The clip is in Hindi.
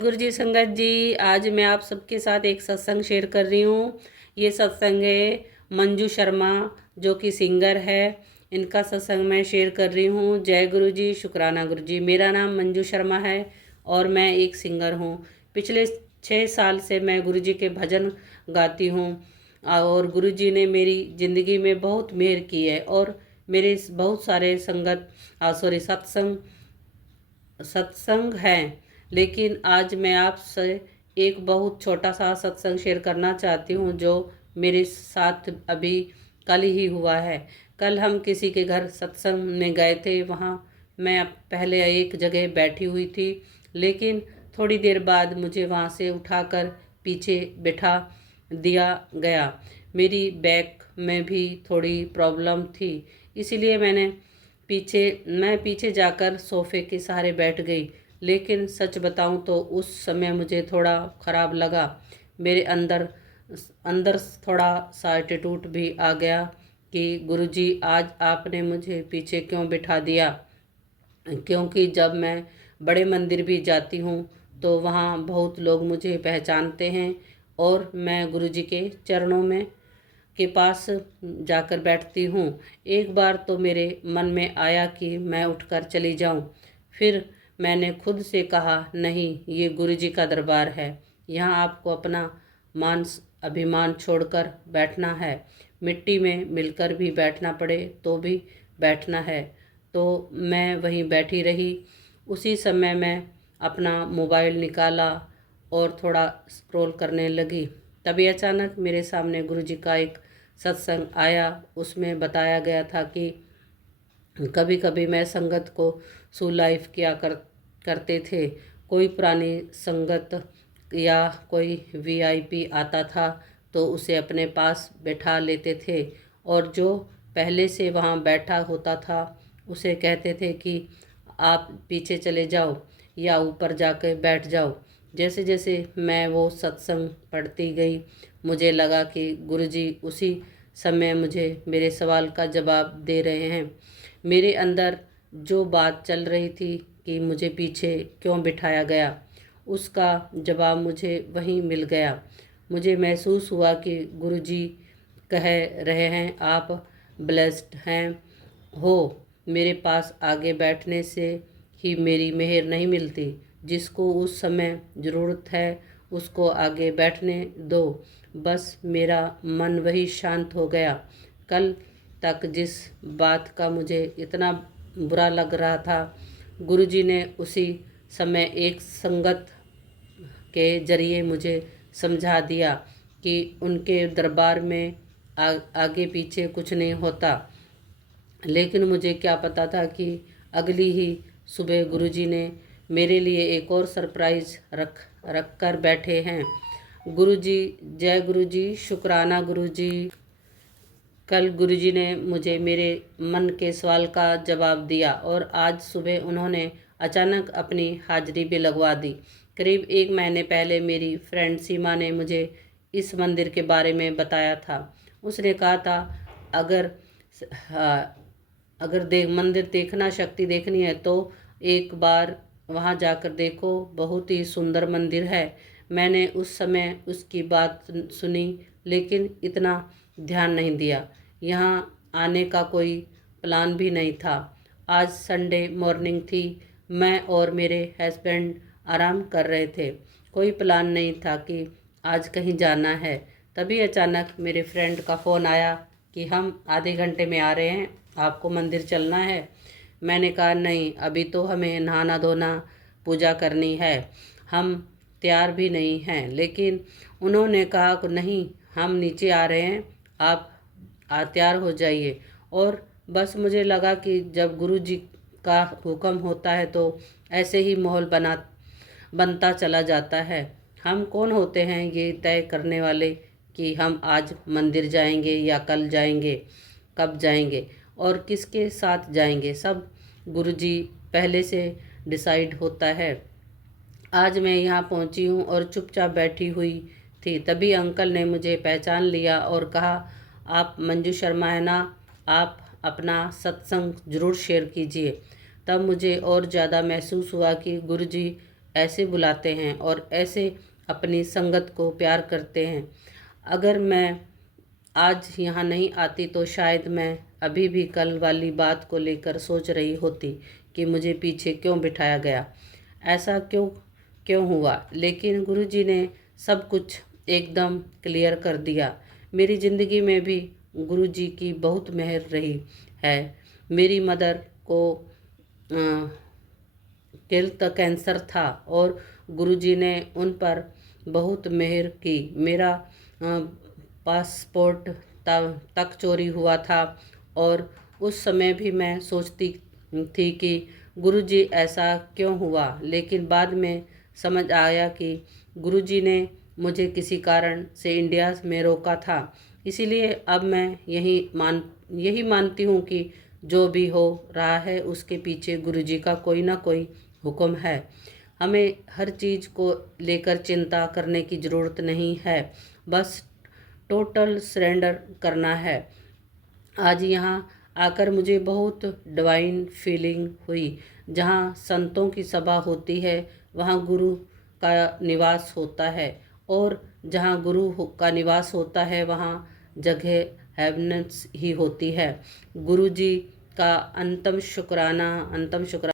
गुरुजी संगत जी, आज मैं आप सबके साथ एक सत्संग शेयर कर रही हूँ। ये सत्संग है मंजू शर्मा, जो कि सिंगर है। इनका सत्संग मैं शेयर कर रही हूँ। जय गुरु जी, शुक्राना गुरु जी। मेरा नाम मंजू शर्मा है और मैं एक सिंगर हूँ। पिछले 6 साल से मैं गुरु जी के भजन गाती हूँ और गुरु जी ने मेरी ज़िंदगी में बहुत मेहर की है और मेरे बहुत सारे सत्संग हैं। लेकिन आज मैं आपसे एक बहुत छोटा सा सत्संग शेयर करना चाहती हूँ, जो मेरे साथ अभी कल ही हुआ है। कल हम किसी के घर सत्संग में गए थे। वहाँ मैं पहले एक जगह बैठी हुई थी, लेकिन थोड़ी देर बाद मुझे वहाँ से उठाकर पीछे बिठा दिया गया। मेरी बैक में भी थोड़ी प्रॉब्लम थी, इसीलिए मैं पीछे जाकर सोफ़े के सहारे बैठ गई। लेकिन सच बताऊं तो उस समय मुझे थोड़ा ख़राब लगा। मेरे अंदर अंदर थोड़ा सा एटीट्यूड भी आ गया कि गुरुजी, आज आपने मुझे पीछे क्यों बिठा दिया। क्योंकि जब मैं बड़े मंदिर भी जाती हूँ तो वहाँ बहुत लोग मुझे पहचानते हैं और मैं गुरुजी के चरणों में के पास जाकर बैठती हूँ। एक बार तो मेरे मन में आया कि मैं उठकर चली जाऊँ। फिर मैंने खुद से कहा, नहीं, ये गुरुजी का दरबार है। यहाँ आपको अपना मान अभिमान छोड़कर बैठना है। मिट्टी में मिलकर भी बैठना पड़े तो भी बैठना है। तो मैं वहीं बैठी रही। उसी समय मैं अपना मोबाइल निकाला और थोड़ा स्क्रॉल करने लगी। तभी अचानक मेरे सामने गुरुजी का एक सत्संग आया। उसमें बताया गया था कि कभी कभी मैं संगत को लाइफ किया करते थे। कोई पुरानी संगत या कोई वीआईपी आता था तो उसे अपने पास बैठा लेते थे और जो पहले से वहाँ बैठा होता था उसे कहते थे कि आप पीछे चले जाओ या ऊपर जाकर बैठ जाओ। जैसे जैसे मैं वो सत्संग पढ़ती गई, मुझे लगा कि गुरुजी उसी समय मुझे मेरे सवाल का जवाब दे रहे हैं। मेरे अंदर जो बात चल रही थी कि मुझे पीछे क्यों बिठाया गया, उसका जवाब मुझे वहीं मिल गया। मुझे महसूस हुआ कि गुरुजी कह रहे हैं, आप ब्लेस्ड हैं हो। मेरे पास आगे बैठने से ही मेरी मेहर नहीं मिलती। जिसको उस समय ज़रूरत है उसको आगे बैठने दो। बस मेरा मन वही शांत हो गया। कल तक जिस बात का मुझे इतना बुरा लग रहा था, गुरुजी ने उसी समय एक संगत के जरिए मुझे समझा दिया कि उनके दरबार में आगे पीछे कुछ नहीं होता। लेकिन मुझे क्या पता था कि अगली ही सुबह गुरुजी ने मेरे लिए एक और सरप्राइज़ रख कर बैठे हैं। गुरुजी, जय गुरुजी, शुक्राना गुरुजी। कल गुरुजी ने मुझे मेरे मन के सवाल का जवाब दिया और आज सुबह उन्होंने अचानक अपनी हाजिरी भी लगवा दी। करीब 1 महीने पहले मेरी फ्रेंड सीमा ने मुझे इस मंदिर के बारे में बताया था। उसने कहा था, अगर हाँ, अगर मंदिर देखना, शक्ति देखनी है तो एक बार वहाँ जाकर देखो, बहुत ही सुंदर मंदिर है। मैंने उस समय उसकी बात सुनी, लेकिन इतना ध्यान नहीं दिया। यहाँ आने का कोई प्लान भी नहीं था। आज संडे मॉर्निंग थी। मैं और मेरे हस्बैंड आराम कर रहे थे। कोई प्लान नहीं था कि आज कहीं जाना है। तभी अचानक मेरे फ्रेंड का फ़ोन आया कि हम आधे घंटे में आ रहे हैं, आपको मंदिर चलना है। मैंने कहा, नहीं, अभी तो हमें नहाना धोना, पूजा करनी है, हम तैयार भी नहीं हैं। लेकिन उन्होंने कहा कि नहीं, हम नीचे आ रहे हैं, आप तैयार हो जाइए। और बस मुझे लगा कि जब गुरु जी का हुक्म होता है तो ऐसे ही माहौल बनता चला जाता है। हम कौन होते हैं ये तय करने वाले कि हम आज मंदिर जाएंगे या कल जाएंगे, कब जाएंगे और किसके साथ जाएंगे। सब गुरुजी पहले से डिसाइड होता है। आज मैं यहाँ पहुँची हूँ और चुपचाप बैठी हुई थी। तभी अंकल ने मुझे पहचान लिया और कहा, आप मंजू शर्मा है ना, आप अपना सत्संग ज़रूर शेयर कीजिए। तब मुझे और ज़्यादा महसूस हुआ कि गुरुजी ऐसे बुलाते हैं और ऐसे अपनी संगत को प्यार करते हैं। अगर मैं आज यहाँ नहीं आती तो शायद मैं अभी भी कल वाली बात को लेकर सोच रही होती कि मुझे पीछे क्यों बिठाया गया, ऐसा क्यों क्यों हुआ। लेकिन गुरुजी ने सब कुछ एकदम क्लियर कर दिया। मेरी ज़िंदगी में भी गुरुजी की बहुत मेहर रही है। मेरी मदर को कैंसर था और गुरुजी ने उन पर बहुत मेहर की। मेरा पासपोर्ट तक चोरी हुआ था और उस समय भी मैं सोचती थी कि गुरुजी ऐसा क्यों हुआ, लेकिन बाद में समझ आया कि गुरुजी ने मुझे किसी कारण से इंडिया में रोका था। इसीलिए अब मैं यही मानती हूँ कि जो भी हो रहा है उसके पीछे गुरुजी का कोई ना कोई हुक्म है। हमें हर चीज़ को लेकर चिंता करने की ज़रूरत नहीं है, बस टोटल सरेंडर करना है। आज यहाँ आकर मुझे बहुत डिवाइन फीलिंग हुई। जहाँ संतों की सभा होती है वहाँ गुरु का निवास होता है, और जहाँ गुरु का निवास होता है वहाँ जगह हेवनेस ही होती है। गुरु जी का अंतम शुक्राना